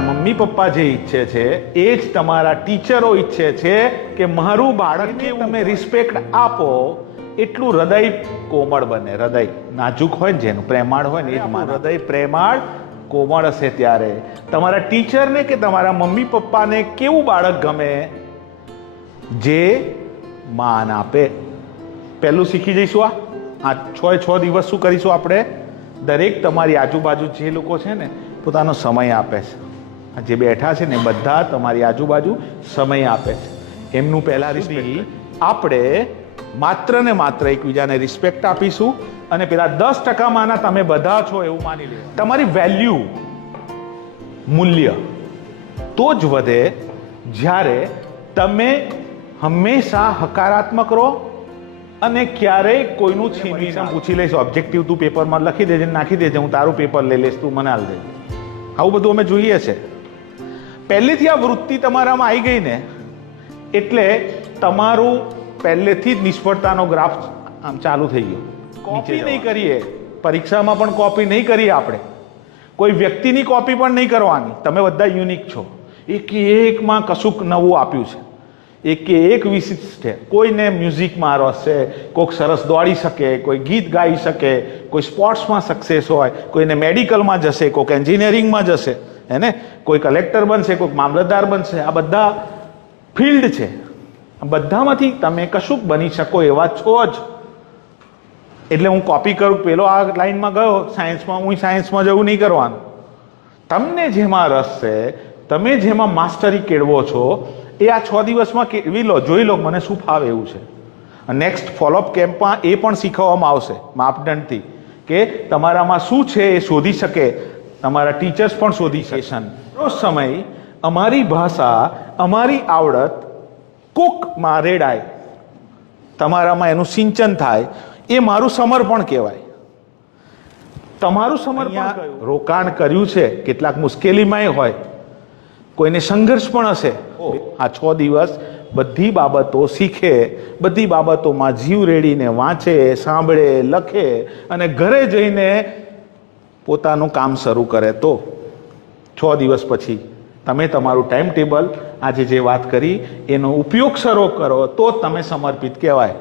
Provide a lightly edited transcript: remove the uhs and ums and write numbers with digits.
Mummy papa જે ઈચ્છે છે એ જ તમારા ટીચરો ઈચ્છે છે કે મારું બાળકને તમે રિસ્પેક્ટ આપો એટલું હૃદય કોમળ બને. હૃદય નાજુક હોય ને જેનું પ્રેમાળ હોય ને એ જ હૃદય પ્રેમાળ કોમળ હશે ત્યારે તમારા ટીચરને કે તમારા મમ્મી પપ્પાને કેવું બાળક ગમે? જે માન આપે. પહેલું શીખી જઈશું. આ 6 દિવસ શું કરીશું આપણે? દરેક તમારી આજુબાજુ જે લોકો છે ને પોતાનો સમય આપે છે. જે બેઠા છે ને બધા તમારી આજુબાજુ સમય આપે છે. એમનું પહેલા રિસ્પેક્ટ આપણે માત્ર ને માત્ર એકબીજાને રિસ્પેક્ટ આપીશું અને પેલા 10%માના તમે બધા છો એવું માની લો. તમારી વેલ્યુ મૂલ્ય તો જ વધે જ્યારે તમે હંમેશા હકારાત્મક રહો અને ક્યારેય કોઈનું છીનવીને પૂછી લઈશ ઓબ્જેક્ટિવ તું પેપરમાં લખી દેજે નાખી દેજે હું તારું પેપર લઈ લઈશ તું મને આલ દેજે. આવું બધું અમે જોઈએ છે. પહેલેથી આ વૃત્તિ તમારામાં આવી ગઈ ને એટલે તમારું પહેલેથી જ નિષ્ફળતાનો ગ્રાફ આમ ચાલુ થઈ ગયો. કોપી નહીં કરીએ, પરીક્ષામાં પણ કોપી નહીં કરીએ આપણે, કોઈ વ્યક્તિની કોપી પણ નહીં કરવાની. તમે બધા યુનિક છો. એકમાં કશુંક નવું આપ્યું છે, એક વિશિષ્ટ છે. કોઈને મ્યુઝિકમાં રસ છે, કોઈક સરસ દોડી શકે, કોઈ ગીત ગાઈ શકે, કોઈ સ્પોર્ટ્સમાં સક્સેસ હોય, કોઈને મેડિકલમાં જશે, કોઈક એન્જિનિયરિંગમાં જશે, હે ને, કોઈ કલેક્ટર બનશે, કોઈક મામલતદાર બનશે. આ બધા ફિલ્ડ છે. બધામાંથી તમે કશુંક બની શકો એવા છો જ. એટલે હું કોપી કરું, પેલો આ લાઈનમાં ગયો સાયન્સમાં, હું સાયન્સમાં જવું નહીં કરવાનું. તમને જેમાં રસ છે, તમે જેમાં માસ્ટરી કેળવો છો એ આ 6 દિવસમાં કેળવી લો. જોઈ લો મને શું ફાવે એવું છે. નેક્સ્ટ ફોલોઅપ કેમ્પમાં એ પણ શીખવવામાં આવશે માપદંડથી કે તમારામાં શું છે એ શોધી શકે. તમારા ટીચર્સ પણ શોધી શકે. રોજ સમય અમારી ભાષા, અમારી આવડત કોકમાં રેડાય, તમારામાં એનું સિંચન થાય, એ મારું સમર્પણ કહેવાય. તમારું સમર્પણ રોકાણ કર્યું છે. કેટલાક મુશ્કેલીમાં હોય, કોઈને સંઘર્ષ પણ હશે. આ 6 દિવસ બધી બાબતો શીખે, બધી બાબતોમાં જીવ રેડીને વાંચે, સાંભળે, લખે અને ઘરે જઈને પોતાનું કામ શરૂ કરે તો 6 દિવસ પછી તમે તમારું ટાઈમ ટેબલ આજે જે વાત કરી એનો ઉપયોગ શરૂ કરો તો તમે સમર્પિત કહેવાય.